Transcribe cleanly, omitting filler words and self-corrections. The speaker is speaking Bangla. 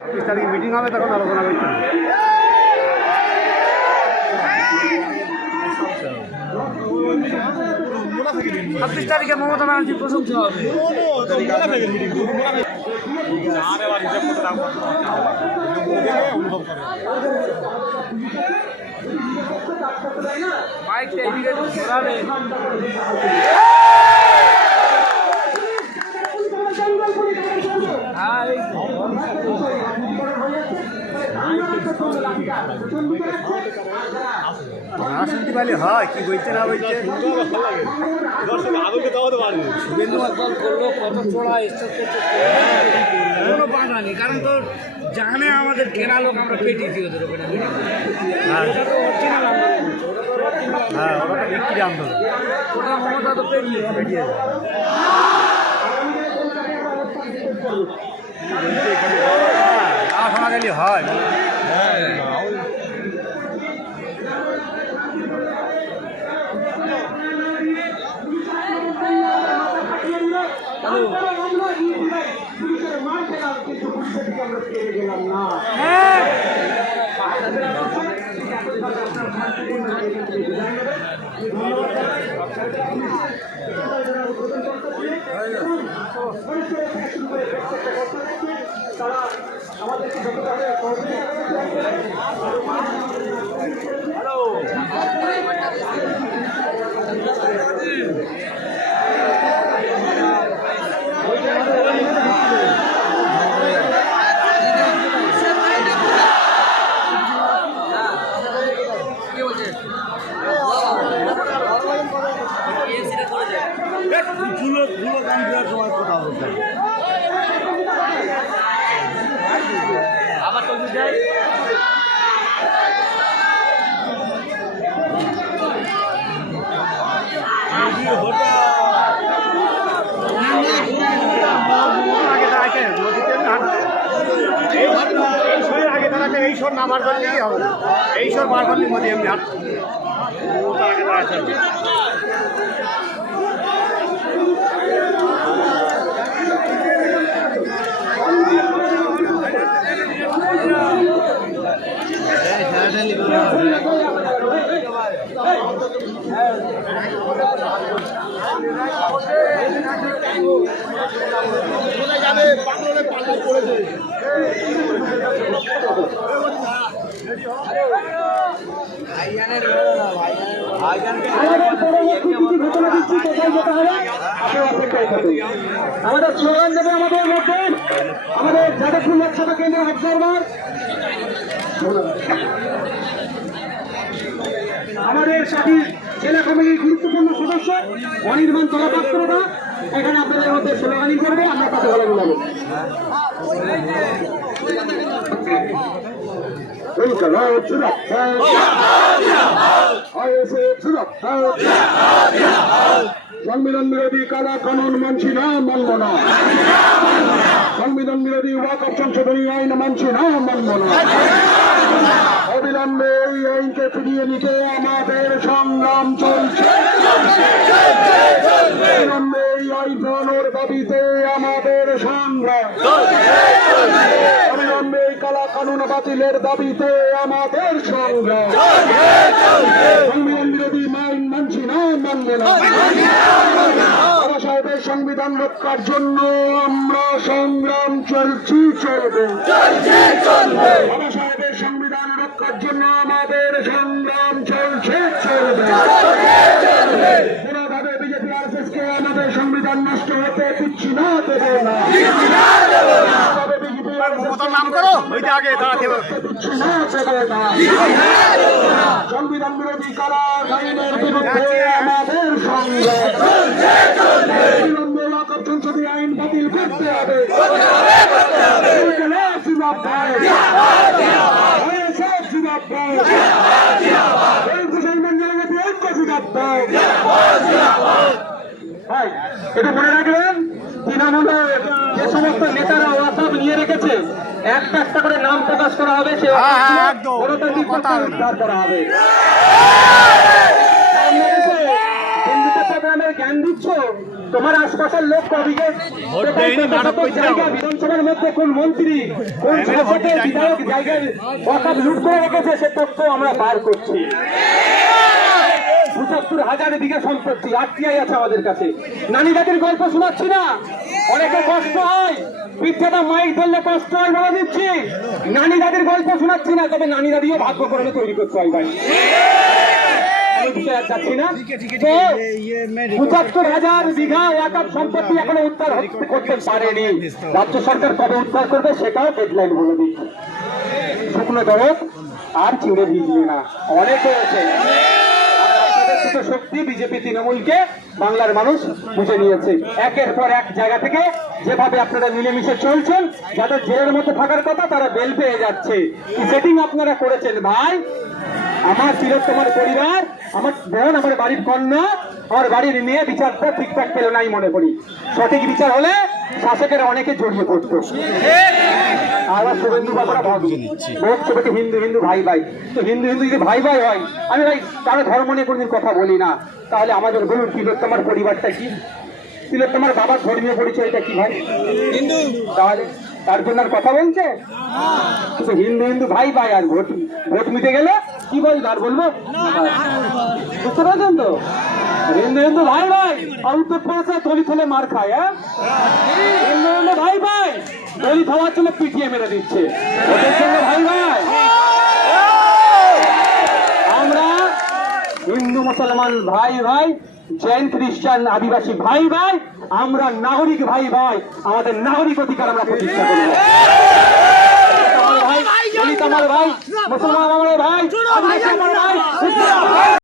25 তারিখে মিটিং হবে, তখন আলোচনা করতে হবে। 26 তারিখে মমতা ব্যানার্জি প্রশংসা হবে। মাইকটা এদিকে ঘোরাবে। শুনতে পারলে হয় কি বলছে না বলছে। শুভেন্দু একদল করলো কত চড়া স্টেজ করছে, কোনো বাধা নেই। কারণ তো জানে আমাদের কেনা লোক আমরা পেটিছি ওদের ওখানে। হ্যাঁ, ওটা তো বিক্রি আন্দোলন, ওটা মমতা তো পেটিয়েছে। শোনা গেলে হয়। আবার তো যাই এই সর না বার করলেই হবে না, এই সর বার করলে মোদি এমনি হাঁটছে। আগে দাঁড়াচ্ছে আমাদের স্লোগান দেবে আমাদের মধ্যে আমাদের যাদবপুর লোকসভা কেন্দ্রের অবজারভার, আমাদের সাথী জেলা কমিটির গুরুত্বপূর্ণ সদস্য অনির্বাণ তলাপাত্ররা এখানে আপনাদের মধ্যে স্লোগানি করবে, আমরা কথা বলে বলবো। সংবিধান বিরোধী কালা কানুন মানছি না, মানব না। সংবিধান বিরোধী ওয়াকফ সংশোধনী আইন মানছি না, মানব না। অবিলম্বে এই আইনকে ফিরিয়ে নিতে আমাদের সংগ্রাম চলছে। অবিলম্বে এই আইন ফেরানোর দাবিতে আমাদের সংগ্রাম। অবিলম্বে এই কালা কানুন বাতিলের দাবিতে আমাদের সংগ্রাম। সংবিধান বিরোধী আইন মানছি না, মানব না। বাবা সাহেবের সংবিধান রক্ষার জন্য আমরা সংগ্রাম চলছি, চলবে। বাবা সাহেবের সংবিধান রক্ষার জন্য আমাদের সংগ্রাম চলছে, চলবে। কোনোভাবে বিজেপি আরএসএস কে আমাদের সংবিধান নষ্ট হতে দিচ্ছি না, দেবো না। নাম করো ওইটা আগে দিচ্ছি না, দেবো না। সংবিধান বিরোধী কালা আইনের বিরুদ্ধে আমাদের সংগ্রাম। অবিলম্বে ওয়াকফ সংশোধনী আইন বাতিল করতে হবে। এটা মনে রাখবেন, তৃণমূলে যে সমস্ত নেতারা ওয়াকফ নিয়ে রেখেছে একটা একটা করে নাম প্রকাশ করা হবে, সে গণতান্ত্রিক প্রক্রিয়া উদ্ধার করা হবে। জ্ঞান দিচ্ছ তোমার আশপাশের লোক কবিকে জায়গা বিধানসভার মধ্যে কোন মন্ত্রী কোন শাসকের বিধায়ক জায়গায় ওয়াকফ লুট করে রেখেছে সে তথ্য আমরা বার করছি। ৭৫,০০০ বিঘা সম্পত্তি আটটিআই আছে আমাদের কাছে। নানি দাদির গল্প শোনাচ্ছি না, অনেকে কষ্ট হয়, পিঠাটা মাইক ধরলে কষ্ট হয় বলে দিচ্ছি। নানি দাদির গল্প শোনাচ্ছি না, তবে নানি দাদিও ভাগ্য করে তৈরি করতে হয় ভাই। যাচ্ছি না তো ৭৫,০০০ বিঘা ওয়াকফ সম্পত্তি এখনো উদ্ধার করতে পারেনি। রাজ্য সরকার কবে উদ্ধার করবে সেটাও ডেডলাইন বলে দিচ্ছে। শুকনো দরদ আর চিড়ে ভিজিয়ে না, অনেক হয়েছে। শক্তি বিজেপি তৃণমূলকে বাংলার মানুষ বুঝে নিয়েছে। একের পর এক জায়গা থেকে যেভাবে আপনারা মিলেমিশে চলছেন, যাদের জেলের মধ্যে থাকার কথা তারা বেল পেয়ে যাচ্ছে। কি সেটিং আপনারা করেছেন ভাই? আমার তিলোত্তমার পরিবার, আমার বোন, আমার বাড়ির কন্যা, আমার বাড়ির মেয়ে বিচারটা ঠিকঠাক পেল নাই মনে করি। সঠিক বিচার হলে শাসকেরা অনেকে জড়িয়ে পড়তো। আবার শুভেন্দু বাবুরা ভোট ছবিতে হিন্দু হিন্দু ভাই ভাই, তো হিন্দু হিন্দু যদি ভাই ভাই হয়, আমি ভাই কারো ধর্ম নিয়ে কোনদিন কথা বলি না, তাহলে আমাদের বলুন তিলোত্তমার পরিবারটা কি? তিলোত্তমার বাবার ধর্মীয় পরিচয়টা কি ভাই? হিন্দু। তাহলে তার জন্য আর কথা বলছে? কিন্তু হিন্দু হিন্দু ভাই ভাই, আর ভোট মিটে গেলে কি বলবো? আর বলবো? বুঝতে পারছেন তো? হিন্দু হিন্দু ভাই ভাই, আর উত্তর প্রদেশে দলিত হলে মার খায়। হ্যাঁ, হিন্দু হিন্দু ভাই ভাই, দলিত হওয়ার জন্য পিটিয়ে মেরে দিচ্ছে। ওদের সঙ্গে ভাই ভাই, আমরা হিন্দু মুসলমান ভাই ভাই, জৈন খ্রিস্টান আদিবাসী ভাই ভাই, আমরা নাগরিক ভাই ভাই, আমাদের নাগরিক অধিকার আমরা প্রতিষ্ঠা করব। ভাই, দলিত আমার ভাই, মুসলমান আমার ভাই, আদিবাসী আমার ভাই।